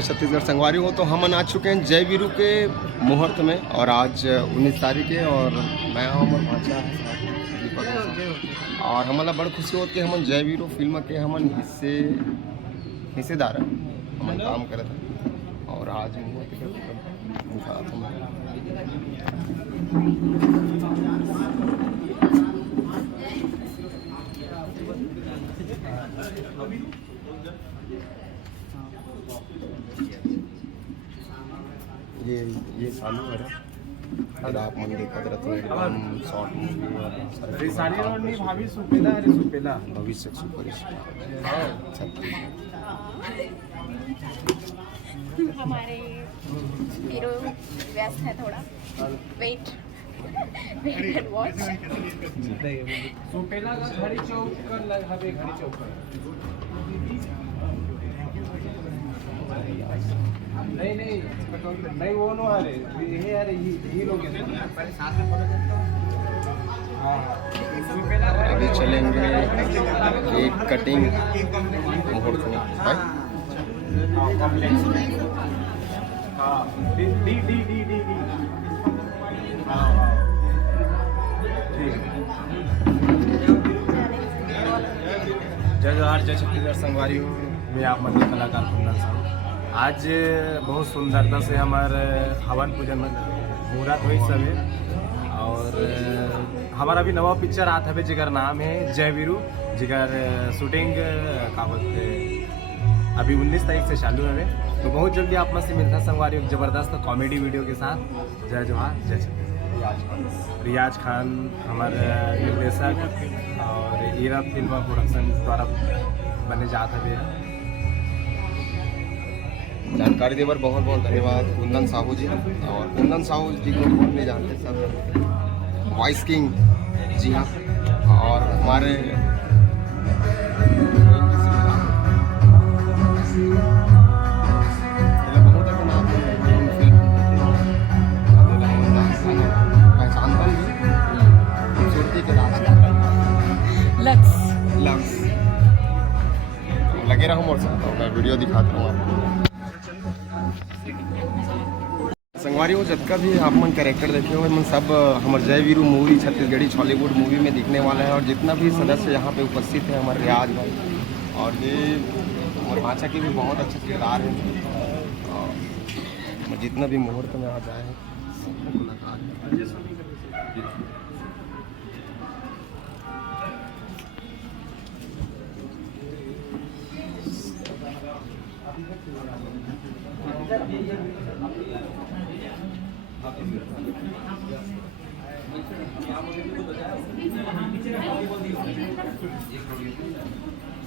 छत्तीसगढ़ संगवारी हो तो हम आ चुके हैं जय वीरू के मुहूर्त में और आज 19 तारीख है और मैं और भाषा और हमारा बड़ खुशी होती है हम जय वीरू फिल्म के हमन हिस्सेदार हम काम करते हैं और आज ये चालू है अगर आप मन देखत रहते हैं एकदम शॉर्ट मूवी और सारी रोड नहीं भाभी सुपेला अरे सुपेला भविष्य सुपर हमारे हीरो व्यस्त है थोड़ा वेट एंड वॉच सुपेला का घड़ी चौक कर लग हवे घड़ी चौक नहीं वो नो अरे ये अरे ये लोग पहले साथ में फोटो करते हां अभी चलेंगे एक कटिंग मुहूर्त में भाई D D D D D जय जोहार जय छत्तीसगढ़ संगवारी में आप मंदिर कलाकार कुंदन साहब आज बहुत सुंदरता से हमारे हवन पूजन मुहूर्त हुई सब है और हमारा भी नवा पिक्चर आता है जिगर नाम है जय वीरू जिगर शूटिंग का बोलते अभी 19 तारीख से चालू है तो बहुत जल्दी आप में से मिलता है संगवारी एक ज़बरदस्त कॉमेडी वीडियो के साथ जय जोहार जय छत्तीसगढ़। रियाज खान हमारे निर्देशक और ईरा फिल्म प्रोडक्शन द्वारा बने जाते हैं। जानकारी देवर बहुत बहुत धन्यवाद कुंदन साहू जी और कुंदन साहू जी को नहीं जानते सब वॉइस किंग जी हाँ और हमारे लगे रहो मोर साथ मैं वीडियो दिखाता हूँ आपको संगवारी हो जब का भी आप मन कैरेक्टर देखे हुए मन सब हमारे जय Veeru movie Chhattisgarhi Hollywood movie में दिखने वाला है और जितना भी सदस्य यहाँ पे उपस्थित है हमारे रियाज भाई और ये हमारे भाषा के भी बहुत अच्छे किरदार हैं और जितना भी मुहूर्त में आ जाए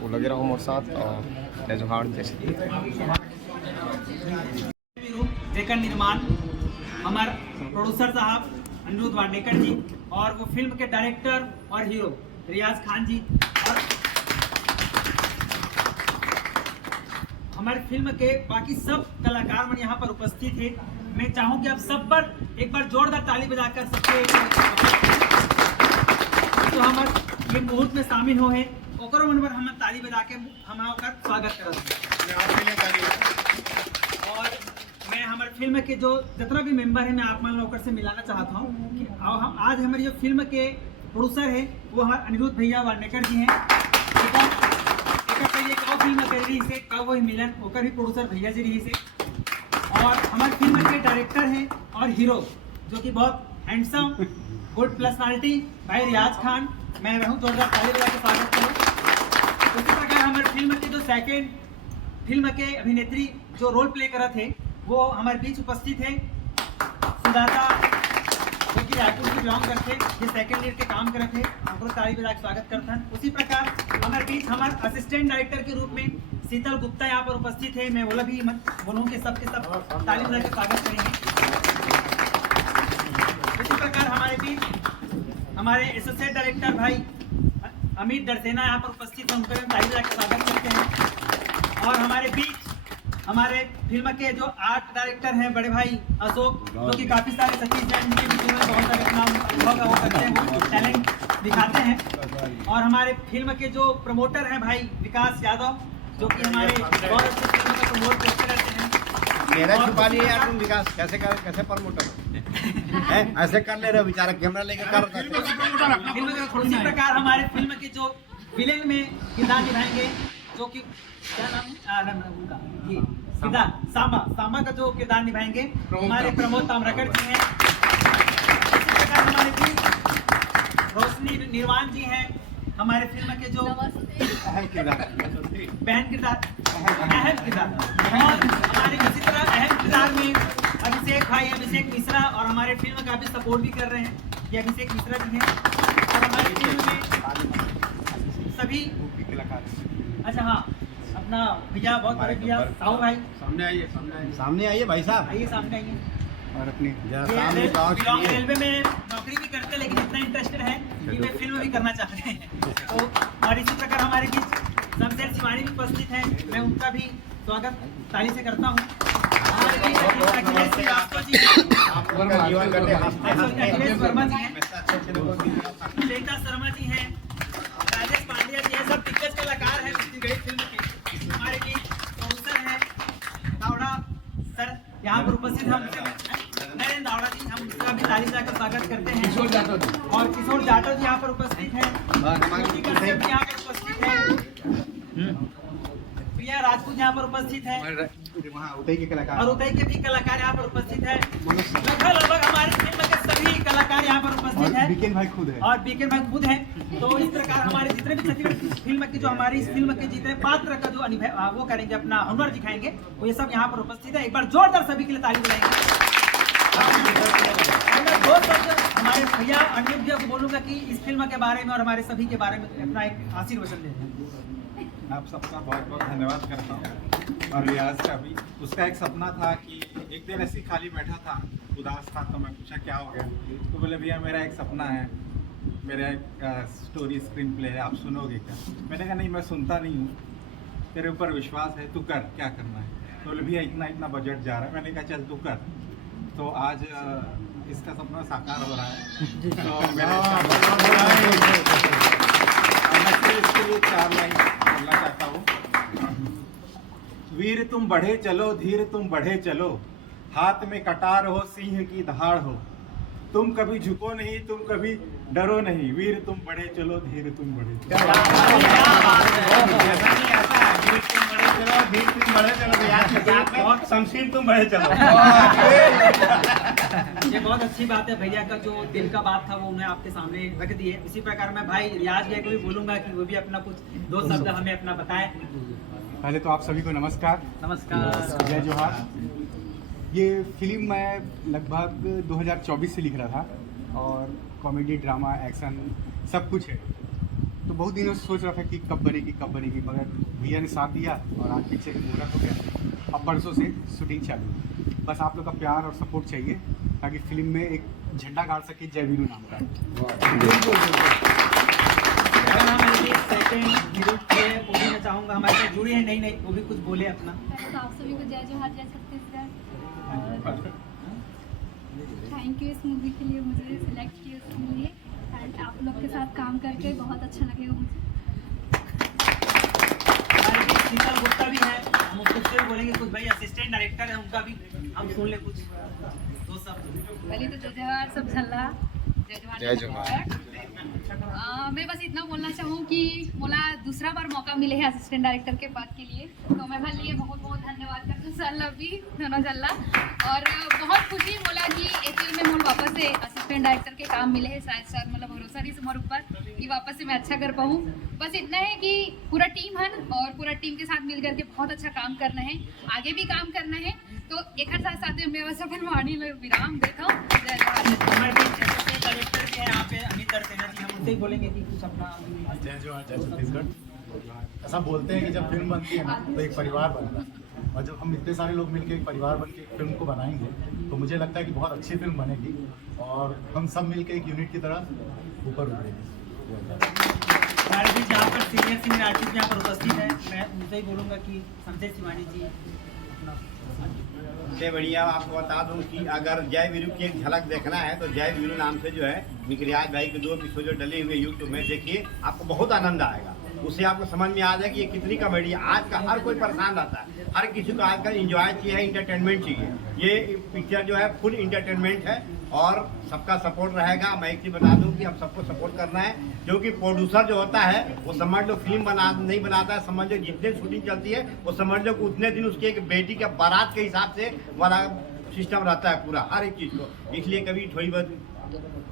वो लगे रहो मोर साथ और जोहार जैसे जेकर निर्माण हमारे प्रोड्यूसर साहब अनिरुद्ध वाडेकर जी और वो फिल्म के डायरेक्टर और हीरो रियाज खान जी और हमारे फिल्म के बाकी सब कलाकार मन यहाँ पर उपस्थित है। मैं चाहूँ कि आप सब पर एक बार जोरदार ताली बजाकर सबके तो हमारे ये मुहूर्त में शामिल हो है ओकर मन पर हम ताली बजा के हम स्वागत करते और मैं हमारे फिल्म के जो जितना भी मेंबर है मैं आप मान लोग से मिलाना चाहता हूँ कि हम आज हमारी जो फिल्म के प्रोड्यूसर है वो हमारे अनिरुद्ध भैया वाडेकर जी हैं। फिल्म कर रही से कब वही मिलन होकर भी प्रोड्यूसर भैया जी रही से और हमारे फिल्म के डायरेक्टर हैं और हीरो जो कि बहुत हैंडसम गुड पर्सनालिटी भाई रियाज खान मैं रहूँ जोरदार ताली बजा के स्वागत करूँ। उसी प्रकार हमारे फिल्म के जो सेकेंड फिल्म के अभिनेत्री जो रोल प्ले कर थे वो हमारे बीच उपस्थित है सुदाता जो कि रायपुर से बिलोंग करते ये सेकेंड ईयर के काम कर थे उनको ताली बजा के स्वागत करते हैं। उसी प्रकार हमारे बीच हमारे असिस्टेंट डायरेक्टर के रूप में शीतल गुप्ता यहाँ पर उपस्थित है मैं बोला भी बोलूँगी सबके सब ताली बजा के स्वागत करेंगे। इसी प्रकार हमारे बीच हमारे एसोसिएट डायरेक्टर भाई अमित डरसेना यहाँ पर उपस्थित है उनको ताली बजा के स्वागत करते हैं। और हमारे बीच हमारे फिल्म के जो आर्ट डायरेक्टर हैं बड़े भाई अशोक जो कि काफ़ी सारे सतीश जैन की फिल्म में बहुत सारे नाम वो करते हैं टैलेंट दिखाते हैं। और हमारे फिल्म के जो प्रमोटर हैं भाई विकास यादव जो कि हमारे बहुत अच्छे फिल्म का प्रमोट करते रहते हैं। मेरा छुपा लिया यार तुम विकास, कैसे प्रमोटर है? ऐसे कर ले रहे हो बेचारा, कैमरा लेके कर इसी प्रकार हमारे फिल्म के जो विलेन में किरदार निभाएंगे, जो कि क्या नाम है उनका, ये किरदार सामा का जो किरदार निभाएंगे हमारे प्रमोद ताम्रकड़ जी हैं। इसी प्रकार हमारे फिल्म रोशनी निर्वाण जी हैं, हमारे फिल्म के जो अहम किरदार बहन किरदार, अहम किरदार, और हमारे इसी तरह अहम किरदार में अभिषेक मिश्रा, और हमारे फिल्म का भी सपोर्ट भी कर रहे हैं, ये अभिषेक मिश्रा जी हैं। और हमारी फिल्म में सभी अच्छा हाँ अपना भैया, बहुत बड़े भैया साहू भाई, सामने आइए भाई साहब, आइए सामने आइए। और अपनी रेलवे में नौकरी भी करते हैं, लेकिन इतना इंटरेस्टेड है कि वे फिल्म भी करना चाहते हैं। तो और इसी प्रकार हमारे बीच शमशेर शिवानी भी उपस्थित हैं, मैं उनका भी स्वागत ताली से करता हूँ। हमारे बीच अखिलेश श्रीवास्तव जी, अखिलेश वर्मा जी हैं, श्वेता शर्मा जी हैं, राजेश पांड्या जी हैं, सब दिग्गज कलाकार हैं छत्तीसगढ़ी फिल्म के। हमारे बीच प्रोड्यूसर हैं दावड़ा सर यहाँ पर उपस्थित हैं, नरेंद्र दावड़ा जी, हम उसका भी ताली जाकर स्वागत करते हैं। और किशोर जाटव जी यहाँ पर उपस्थित हैं, ज्योति कश्यप जी यहाँ पर उपस्थित हैं, प्रिया राजपूत यहाँ पर उपस्थित है, उतई के कलाकार और उदय के भी कलाकार यहाँ पर उपस्थित है। लगभग हमारी फिल्म के सभी कलाकार यहाँ पर उपस्थित है, बीकेन भाई खुद है, और बीकेन भाई खुद है। तो इस प्रकार हमारे जितने भी छत्तीसगढ़ फिल्म के जो हमारी इस फिल्म के जितने पात्र का जो वो करेंगे, अपना हुनर दिखाएंगे, वो ये सब यहाँ पर उपस्थित है। एक बार जोरदार सभी के लिए ताली बजाएंगे। हमारे भैया अनिल जी को बोलूंगा कि इस फिल्म के बारे में और हमारे सभी के बारे में अपना एक आशीर्वचन दें। आप सबका बहुत बहुत धन्यवाद करता हूँ, और रियाज का भी। उसका एक सपना था कि एक दिन ऐसे खाली बैठा था, उदास था, तो मैं पूछा क्या हो गया, तो बोले भैया मेरा एक सपना है, मेरा एक स्टोरी स्क्रीन प्ले है, आप सुनोगे क्या? मैंने कहा नहीं मैं सुनता नहीं हूँ, तेरे ऊपर विश्वास है, तू कर, क्या करना है? तो बोले भैया इतना बजट जा रहा है। मैंने कहा चल तू कर। तो आज इसका सपना साकार हो रहा है। तो मैं इसके लिए 4 लाइन बोलना चाहता हूँ। वीर तुम बढ़े चलो, धीर तुम बढ़े चलो, हाथ में कटार हो, सिंह की दहाड़ हो, तुम कभी झुको नहीं, तुम कभी डरो नहीं, वीर तुम बढ़े चलो, धीर तुम बढ़े चलो। शमशीर तुम बढ़े चलो। ये बहुत अच्छी बात है, भैया का जो दिल का बात था वो उन्हें आपके सामने रख दिए। इसी प्रकार मैं भाई रियाज भैया को भी बोलूंगा कि वो भी अपना कुछ 2 शब्द हमें अपना बताएं। पहले तो आप सभी को नमस्कार। नमस्कार। जय जोहार। ये फिल्म मैं लगभग 2024 से लिख रहा था, और कॉमेडी, ड्रामा, एक्शन सब कुछ है। तो बहुत दिनों से सोच रहा था कि कब बनेगी, मगर भैया ने साथ दिया और आज पीछे मुहूर्त हो गया। अब परसों से शूटिंग चालू। बस आप लोग का प्यार और सपोर्ट चाहिए ताकि फिल्म में एक झंडा गाड़ सके जय वीरू नाम का। मैं चाहूँगा हमारे साथ जुड़ी है नहीं वो भी कुछ बोले अपना। तो आप सभी को जय जोहार, जय छत्तीसगढ़। थैंक यू इस मूवी के लिए मुझे सिलेक्ट किया उसके लिए, एंड आप लोग के साथ काम करके बहुत अच्छा लगेगा मुझे। शीतल गुप्ता भी है, हम उससे भी बोलेंगे कुछ, भाई असिस्टेंट डायरेक्टर है उनका भी हम सुन ले कुछ 2 शब्द। पहले तो जय जोहार सब झल्ला, जय जोहार। मैं बस इतना बोलना चाहूँ कि मोला दूसरा बार मौका मिले है असिस्टेंट डायरेक्टर के पद के लिए, तो मैं भल लिए बहुत बहुत धन्यवाद करता हूँ सर भी दोनों जल्ला। और बहुत खुशी बोला कि एक फिल्म में मोल वापस से असिस्टेंट डायरेक्टर के काम मिले हैं, शायद सर मतलब भरोसा नहीं हमारे ऊपर कि वापस से मैं अच्छा कर पाऊँ। बस इतना है कि पूरा टीम है और पूरा टीम के साथ मिल करके बहुत अच्छा काम करना है, आगे भी काम करना है। तो एक साथ में मैं सफल वाणी विराम देता हूँ। जय जोहार। डायरेक्टर भी है यहाँ पे अमित सेना जी, हम उनसे ही बोलेंगे कि कुछ अपना। जय जोहार, जय छत्तीसगढ़। ऐसा बोलते हैं कि जब फिल्म बनती है ना तो एक परिवार बनता है, और जब हम इतने सारे लोग मिलकर एक परिवार बन के एक फिल्म को बनाएंगे तो मुझे लगता है कि बहुत अच्छी फिल्म बनेगी, और हम सब मिलकर एक यूनिट की तरह ऊपर उभरेंगे। हमारे बीच यहाँ पर सीनियर आर्टिस्ट यहाँ पर उपस्थित है, मैं उनसे ही बोलूँगा कि शमशेर शिवानी जी अपना। सबसे बढ़िया आपको बता दूं कि अगर जय वीरू की एक झलक देखना है तो जय वीरू नाम से जो है रियाज भाई के 2 एपिसोड जो डले हुए यूट्यूब में देखिए, आपको बहुत आनंद आएगा। उससे आपको समझ में आ जाए कि ये कितनी कॉमेडी है। आज का हर कोई परेशान रहता है, हर किसी को आजकल एंजॉय चाहिए, इंटरटेनमेंट चाहिए। ये पिक्चर जो है फुल इंटरटेनमेंट है और सबका सपोर्ट रहेगा। मैं एक चीज़ बता दूं कि हम सबको सपोर्ट करना है, क्योंकि प्रोड्यूसर जो होता है वो समझ लो फिल्म नहीं बनाता है, समझ लो जितने शूटिंग चलती है वो समझ लो कि उतने दिन उसकी एक बेटी के बारात के हिसाब से वाला सिस्टम रहता है पूरा हर एक चीज़ को। इसलिए कभी थोड़ी बहुत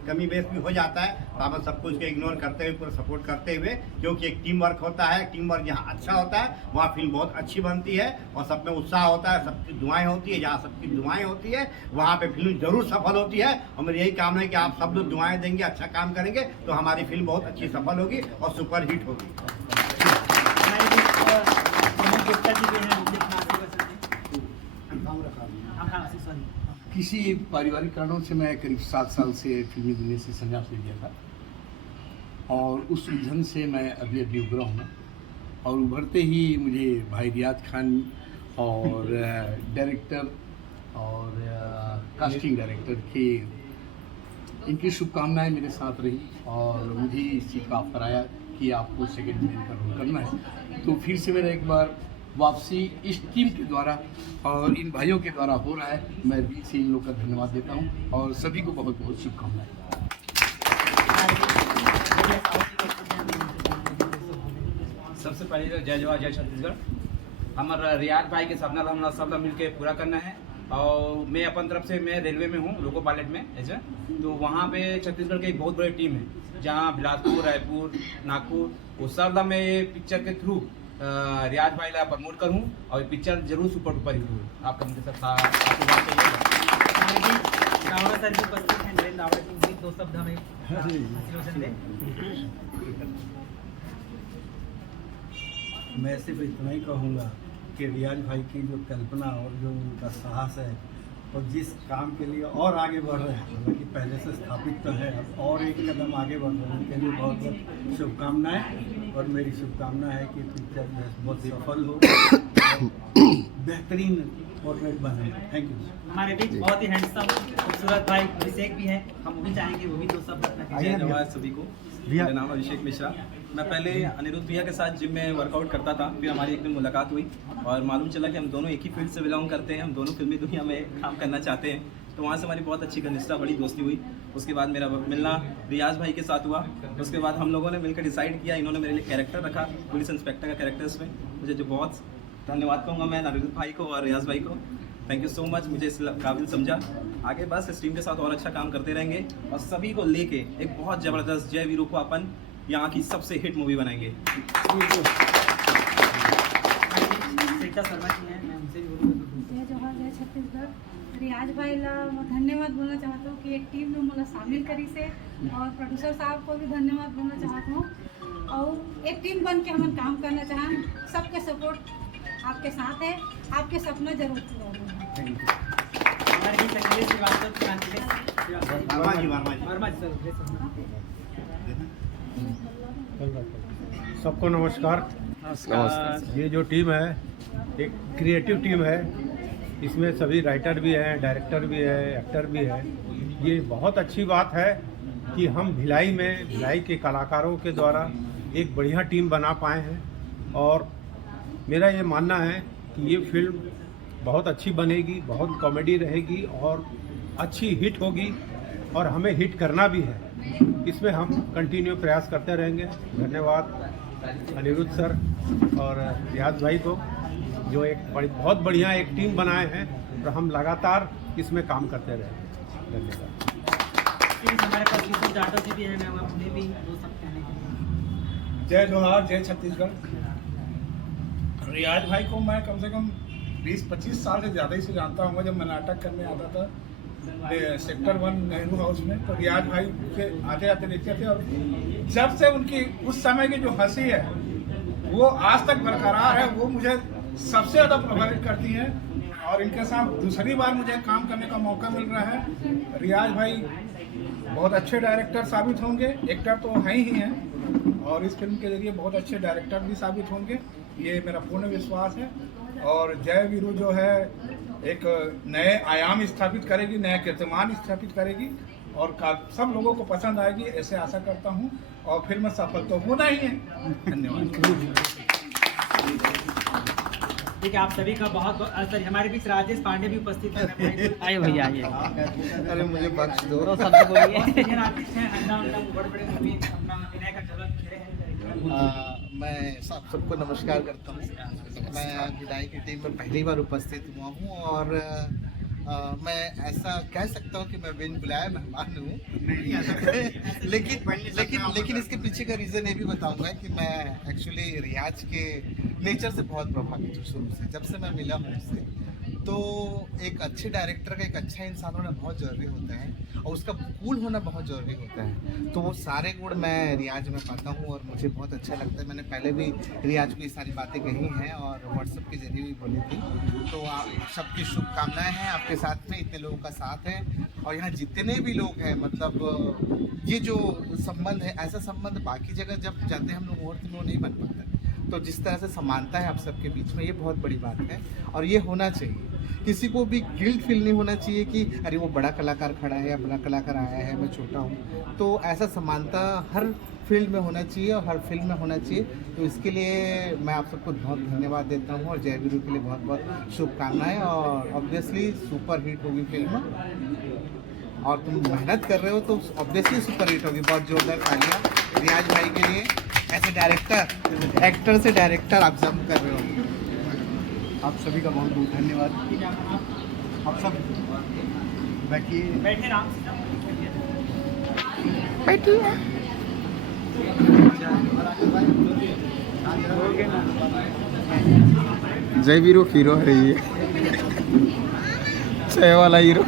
कमी बेस भी हो जाता है, तो आप सबको उसको इग्नोर करते हुए पूरा सपोर्ट करते हुए, क्योंकि एक टीम वर्क होता है। टीम वर्क जहाँ अच्छा होता है वहाँ फिल्म बहुत अच्छी बनती है और सब में उत्साह होता है, सबकी दुआएं होती है। जहाँ सबकी दुआएं होती है वहाँ पे फिल्म जरूर सफल होती है। और मेरी यही कामना है कि आप सब लोग दुआएं देंगे, अच्छा काम करेंगे तो हमारी फिल्म बहुत अच्छी सफल होगी और सुपर हिट होगी। किसी पारिवारिक कारणों से मैं करीब 7 साल से फिल्मी दुनिया से संन्यास ले लिया था और उस उलझन से मैं अभी उभरा हूँ और उभरते ही मुझे भाई रियाज खान और डायरेक्टर और कास्टिंग डायरेक्टर के इनकी शुभकामनाएं मेरे साथ रही और मुझे इस चीज़ का ऑफर आया कि आपको सेकेंड विलेन का रोल करना है। तो फिर से मेरा एक बार वापसी इस टीम के द्वारा और इन भाइयों के द्वारा हो रहा है। मैं दिल से इन लोग का धन्यवाद देता हूं और सभी को बहुत बहुत शुभकामनाएं। सबसे पहले तो जय जवाहर जय छत्तीसगढ़। हमारा रियाज भाई के सपना हम सब मिलकर पूरा करना है और मैं अपन तरफ से मैं रेलवे में हूँ, लोको पायलट में ऐसे। तो वहाँ पे छत्तीसगढ़ की एक बहुत बड़ी टीम है जहाँ बिलासपुर, रायपुर, नागपुर, वो सब मैं ये पिक्चर के थ्रू रियाज भाई ला प्रमोट करूँ और पिक्चर जरूर सुपर डुपर हिट हो। आप उनके साथ आशीर्वाद चाहिए। मैं सिर्फ इतना ही कहूँगा कि रियाज भाई की जो कल्पना और जो उनका साहस है और जिस काम के लिए और आगे बढ़ रहे हैं, हालांकि पहले से स्थापित तो है, अब और एक कदम आगे बढ़ रहे हैं, उनके लिए बहुत बहुत शुभकामनाएं। और मेरी शुभकामना है कि पिक्चर जो है बहुत सफल हो और बेहतरीन पोर्ट्रेट बने। Thank you. हमारे बीच बहुत ही हैंडसम खूबसूरत भाई अभिषेक भी है, हम वो भी चाहेंगे वो भी दो शब्द अपना। जय जवाहर सभी को। मेरा नाम अभिषेक मिश्रा। मैं पहले अनिरुद्ध भैया के साथ जिम में वर्कआउट करता था, फिर हमारी एक दिन मुलाकात हुई और मालूम चला कि हम दोनों एक ही फील्ड से बिलोंग करते हैं, हम दोनों फिल्मी दुनिया में काम करना चाहते हैं। तो वहाँ से हमारी बहुत अच्छी घनिष्ठता बड़ी दोस्ती हुई। उसके बाद मेरा मिलना रियाज भाई के साथ हुआ। उसके बाद हम लोगों ने मिलकर डिसाइड किया, इन्होंने मेरे लिए कैरेक्टर रखा, पुलिस इंस्पेक्टर का कैरेक्टर इसमें। मुझे जो बहुत धन्यवाद कहूँगा मैं अनिरुद्ध भाई को और रियाज भाई को। थैंक यू सो मच, मुझे इस काबिल समझा। आगे बस इस टीम के साथ और अच्छा काम करते रहेंगे और सभी को लेके एक बहुत ज़बरदस्त जय वीरू को अपन यहाँ की सबसे हिट मूवी बनाएंगे। जय जवाहर जय छत्तीसगढ़। रियाज भाई ला धन्यवाद बोलना चाहता हूँ कि एक टीम में मला शामिल करी से और प्रोड्यूसर साहब को भी धन्यवाद बोलना चाहता हूँ और एक टीम बन के हम काम करना चाहें। सबके सपोर्ट आपके साथ है, आपके सपना जरूर पूरा होगा। सबको नमस्कार। ये जो टीम है एक क्रिएटिव टीम है, इसमें सभी राइटर भी हैं, डायरेक्टर भी है, एक्टर भी है। ये बहुत अच्छी बात है कि हम भिलाई के कलाकारों के द्वारा एक बढ़िया टीम बना पाए हैं और मेरा ये मानना है कि ये फिल्म बहुत अच्छी बनेगी, बहुत कॉमेडी रहेगी और अच्छी हिट होगी और हमें हिट करना भी है। इसमें हम कंटिन्यू प्रयास करते रहेंगे। धन्यवाद अनिरुद्ध सर और रियाज भाई को जो एक बहुत बढ़िया एक टीम बनाए हैं और हम लगातार इसमें काम करते रहेंगे। धन्यवाद। हमारे पास यूसुफ जाटव जी भी हैं, मैं उन्हें भी दो शब्द कहने के। जय जवाहर जय छत्तीसगढ़। रियाज भाई को मैं कम से कम 20-25 साल से ज़्यादा ही से जानता हूँ। जब मैं नाटक करने आता था सेक्टर 1 नेहरू हाउस में, तो रियाज भाई के आते आते देखते थे और जब से उनकी उस समय की जो हंसी है वो आज तक बरकरार है, वो मुझे सबसे ज़्यादा प्रभावित करती है। और इनके साथ दूसरी बार मुझे काम करने का मौका मिल रहा है। रियाज भाई बहुत अच्छे डायरेक्टर साबित होंगे, एक्टर तो हैं ही हैं और इस फिल्म के जरिए बहुत अच्छे डायरेक्टर भी साबित होंगे, ये मेरा पूर्ण विश्वास है। और जय वीरू जो है एक नए आयाम स्थापित करेगी, नया कीर्तिमान स्थापित करेगी और सब लोगों को पसंद आएगी, ऐसे आशा करता हूँ। और फिल्म सफल तो होना ही है। धन्यवाद। ठीक है, आप सभी का बहुत सॉरी, हमारे बीच राजेश पांडे भी उपस्थित हैं। आइए भैया आइए। अरे मुझे बख्श दो। दो शब्द बोलिए। आर्टिस्ट हैं, अंडा बड़े मूवी अपना अभिनय का झलक खेले हैं। मैं सबको नमस्कार करता हूँ। मैं विदाई की टीम में पहली बार उपस्थित हुआ हूँ और मैं ऐसा कह सकता हूँ कि मैं बिन बुलाया मेहमान हूँ। लेकिन इसके पीछे का रीज़न ये भी बताऊँगा कि मैं एक्चुअली रियाज के नेचर से बहुत प्रभावित हूँ शुरू से। जब से मैं मिला हूँ उससे, तो एक अच्छे डायरेक्टर का एक अच्छा इंसान होना बहुत ज़रूरी होता है और उसका कूल होना बहुत ज़रूरी होता है। तो वो सारे गुण मैं रियाज में पाता हूँ और मुझे बहुत अच्छा लगता है। मैंने पहले भी रियाज को ये सारी बातें कही हैं और व्हाट्सएप के जरिए भी बोली थी। तो आप सबकी शुभकामनाएं हैं आपके साथ में, इतने लोगों का साथ है और यहाँ जितने भी लोग हैं, मतलब ये जो संबंध है, ऐसा संबंध बाकी जगह जब जाते हैं हम लोग मुहूर्त में वो नहीं बन पाता। तो जिस तरह से समानता है आप सबके बीच में, ये बहुत बड़ी बात है और ये होना चाहिए। किसी को भी गिल्ट फील नहीं होना चाहिए कि अरे वो बड़ा कलाकार खड़ा है या बड़ा कलाकार आया है, मैं छोटा हूँ। तो ऐसा समानता हर फील्ड में होना चाहिए और हर फिल्म में होना चाहिए। तो इसके लिए मैं आप सबको बहुत धन्यवाद देता हूँ और जय वीरू के लिए बहुत बहुत शुभकामनाएँ। और ऑब्वियसली सुपर हिट होगी फिल्म और तुम मेहनत कर रहे हो तो ऑब्वियसली सुपर हिट होगी। बहुत जोरदार तालियां रियाज भाई के लिए। ऐसे डायरेक्टर, एक्टर से डायरेक्टर आप जम कर रहे हो। आप सभी का बहुत बहुत धन्यवाद। आप सब बैठिए, बैठे आराम से बैठिए। जय वीरू हीरो है ये, जय वाला हीरो।